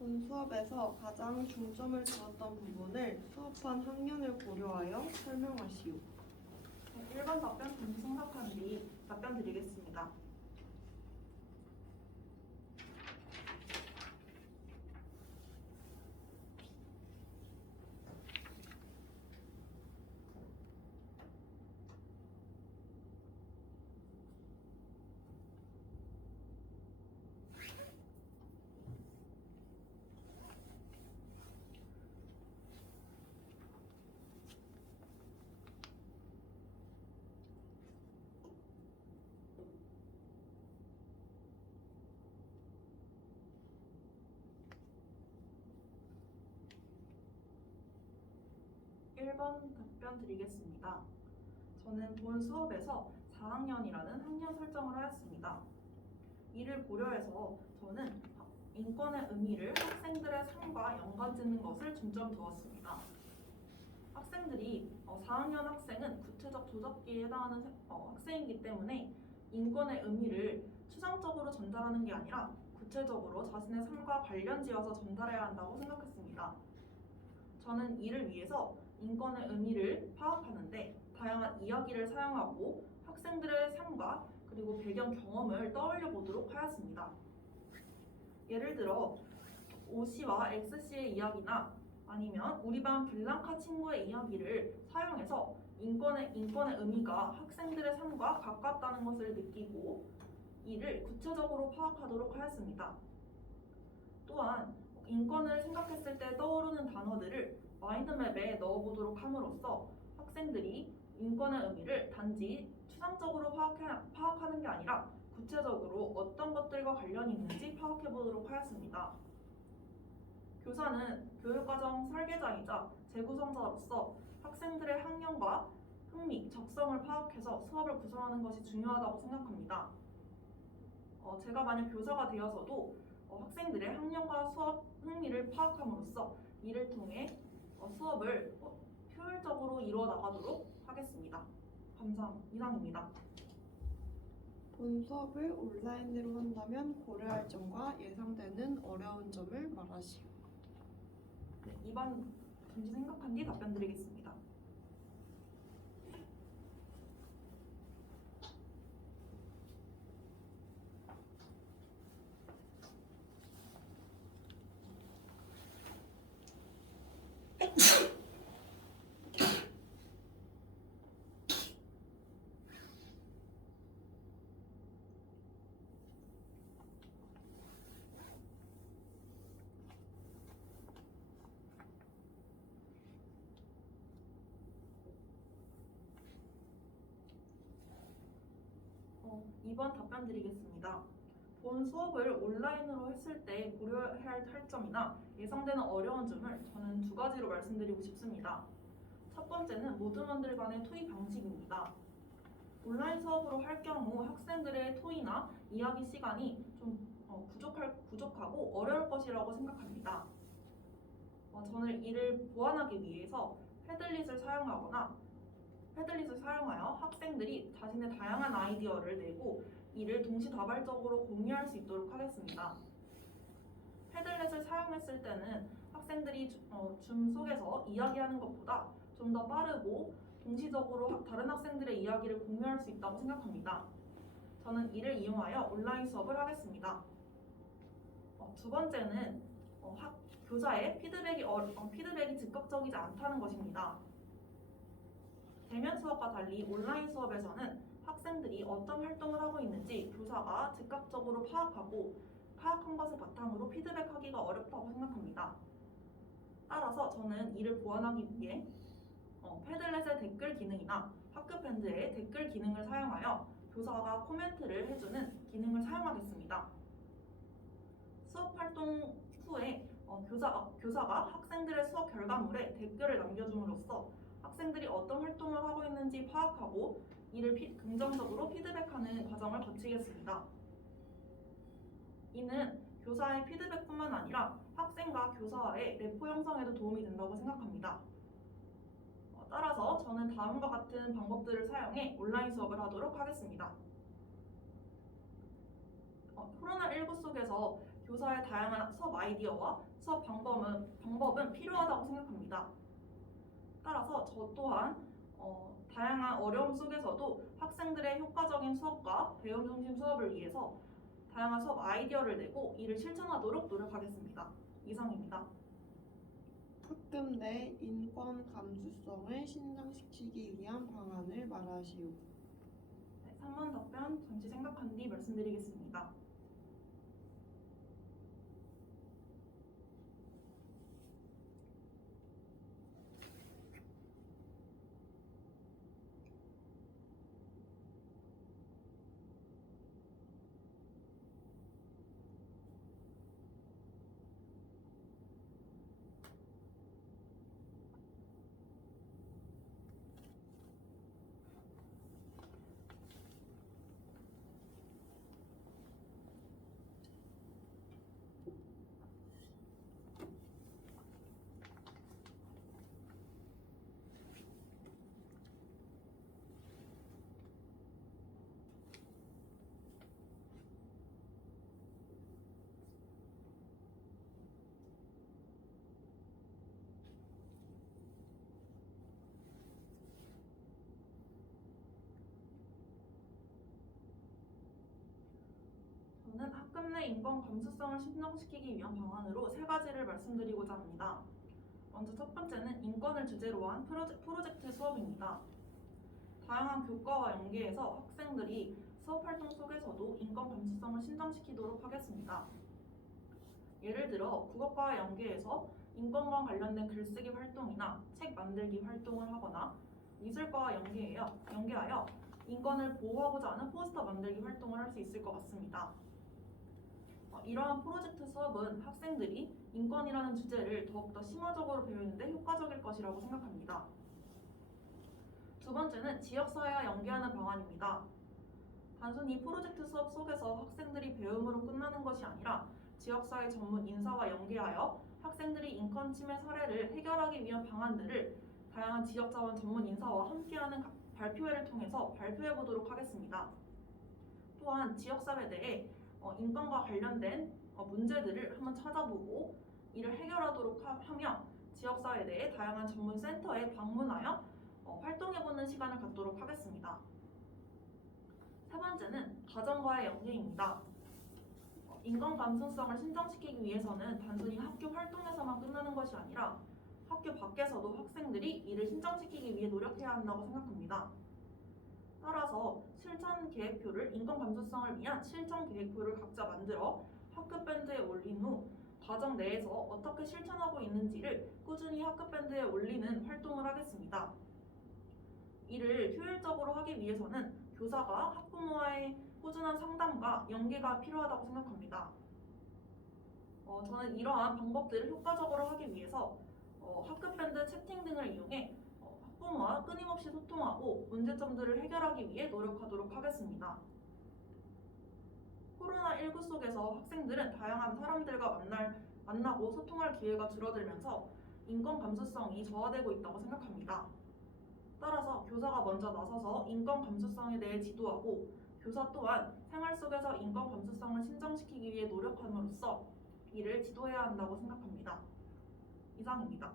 본 수업에서 가장 중점을 두었던 부분을 수업한 학년을 고려하여 설명하시오. 1번 답변 동시 생각한 뒤 답변 드리겠습니다. 답변 드리겠습니다. 저는 본 수업에서 4학년이라는 학년 설정을 하였습니다. 이를 고려해서 저는 인권의 의미를 학생들의 삶과 연관짓는 것을 중점 두었습니다. 학생들이 4학년 학생은 구체적 도덕기에 해당하는 학생이기 때문에 인권의 의미를 추상적으로 전달하는 게 아니라 구체적으로 자신의 삶과 관련지어서 전달해야 한다고 생각했습니다. 저는 이를 위해서 인권의 의미를 파악하는데 다양한 이야기를 사용하고 학생들의 삶과 그리고 배경 경험을 떠올려 보도록 하였습니다. 예를 들어 O씨와 X씨의 이야기나 아니면 우리 반 블랑카 친구의 이야기를 사용해서 인권의 의미가 학생들의 삶과 가깝다는 것을 느끼고 이를 구체적으로 파악하도록 하였습니다. 또한 인권을 생각했을 때 떠오르는 단어들을 마인드맵에 넣어보도록 함으로써 학생들이 인권의 의미를 단지 추상적으로 파악하는 게 아니라 구체적으로 어떤 것들과 관련이 있는지 파악해보도록 하였습니다. 교사는 교육과정 설계자이자 재구성자로서 학생들의 학년과 흥미, 적성을 파악해서 수업을 구성하는 것이 중요하다고 생각합니다. 제가 만약 교사가 되어서도 학생들의 학년과 수업 흥미를 파악함으로써 이를 통해 수업을 효율적으로 이루어 나가도록 하겠습니다. 감사합니다. 이상입니다. 본 수업을 온라인으로 한다면 고려할 점과 예상되는 어려운 점을 말하시오. 네, 2번 잠시 생각한 뒤 답변 드리겠습니다. 이번 답변 드리겠습니다. 본 수업을 온라인으로 했을 때 고려해야 할 점이나 예상되는 어려운 점을 저는 두 가지로 말씀드리고 싶습니다. 첫 번째는 모두만들 간의 토의 방식입니다. 온라인 수업으로 할 경우 학생들의 토의나 이야기 시간이 좀 부족하고 어려울 것이라고 생각합니다. 저는 이를 보완하기 위해서 패들릿을 사용하여 학생들이 자신의 다양한 아이디어를 내고 이를 동시다발적으로 공유할 수 있도록 하겠습니다. 패들렛을 사용했을 때는 학생들이 줌 속에서 이야기하는 것보다 좀 더 빠르고 동시적으로 다른 학생들의 이야기를 공유할 수 있다고 생각합니다. 저는 이를 이용하여 온라인 수업을 하겠습니다. 두 번째는 교사의 피드백이 즉각적이지 않다는 것입니다. 대면 수업과 달리 온라인 수업에서는 학생들이 어떤 활동을 하고 있는지 교사가 즉각적으로 파악한 것을 바탕으로 피드백하기가 어렵다고 생각합니다. 따라서 저는 이를 보완하기 위해 패들렛의 댓글 기능이나 학급밴드의 댓글 기능을 사용하여 교사가 코멘트를 해주는 기능을 사용하겠습니다. 수업 활동 후에 교사가 학생들의 수업 결과물에 댓글을 남겨줌으로써 학생들이 어떤 활동을 하고 있는지 파악하고 이를 긍정적으로 피드백하는 과정을 거치겠습니다. 이는 교사의 피드백뿐만 아니라 학생과 교사와의 래포 형성에도 도움이 된다고 생각합니다. 따라서 저는 다음과 같은 방법들을 사용해 온라인 수업을 하도록 하겠습니다. 코로나19 속에서 교사의 다양한 수업 아이디어와 수업 방법은 필요하다고 생각합니다. 따라서 저 또한 다양한 어려움 속에서도 학생들의 효과적인 수업과 배움 중심 수업을 위해서 다양한 수업 아이디어를 내고 이를 실천하도록 노력하겠습니다. 이상입니다. 학급 내 인권 감수성을 신장시키기 위한 방안을 말하시오. 네, 3번 답변 잠시 생각한 뒤 말씀드리겠습니다. 저는 학급 내 인권 감수성을 신장시키기 위한 방안으로 세 가지를 말씀드리고자 합니다. 먼저 첫 번째는 인권을 주제로 한 프로젝트 수업입니다. 다양한 교과와 연계해서 학생들이 수업 활동 속에서도 인권 감수성을 신장시키도록 하겠습니다. 예를 들어 국어과와 연계해서 인권과 관련된 글쓰기 활동이나 책 만들기 활동을 하거나 미술과와 연계하여 인권을 보호하고자 하는 포스터 만들기 활동을 할 수 있을 것 같습니다. 이러한 프로젝트 수업은 학생들이 인권이라는 주제를 더욱더 심화적으로 배우는데 효과적일 것이라고 생각합니다. 두 번째는 지역사회와 연계하는 방안입니다. 단순히 프로젝트 수업 속에서 학생들이 배움으로 끝나는 것이 아니라 지역사회 전문 인사와 연계하여 학생들이 인권 침해 사례를 해결하기 위한 방안들을 다양한 지역자원 전문 인사와 함께하는 발표회를 통해서 발표해 보도록 하겠습니다. 또한 지역사회 내에 인권과 관련된 문제들을 한번 찾아보고 이를 해결하도록 하며 지역사회 내의 다양한 전문 센터에 방문하여 활동해보는 시간을 갖도록 하겠습니다. 세 번째는 가정과의 연계입니다. 인권 감수성을 신장시키기 위해서는 단순히 학교 활동에서만 끝나는 것이 아니라 학교 밖에서도 학생들이 이를 신장시키기 위해 노력해야 한다고 생각합니다. 따라서 실천 계획표를 인권 감수성을 위한 실천 계획표를 각자 만들어 학급 밴드에 올린 후 과정 내에서 어떻게 실천하고 있는지를 꾸준히 학급 밴드에 올리는 활동을 하겠습니다. 이를 효율적으로 하기 위해서는 교사가 학부모와의 꾸준한 상담과 연계가 필요하다고 생각합니다. 저는 이러한 방법들을 효과적으로 하기 위해서 학급 밴드 채팅 등을 이용해 학부모와 끊임없이 소통하고 문제점들을 해결하기 위해 노력하도록 하겠습니다. 코로나19 속에서 학생들은 다양한 사람들과 만나고 소통할 기회가 줄어들면서 인권 감수성이 저하되고 있다고 생각합니다. 따라서 교사가 먼저 나서서 인권 감수성에 대해 지도하고 교사 또한 생활 속에서 인권 감수성을 신장시키기 위해 노력함으로써 이를 지도해야 한다고 생각합니다. 이상입니다.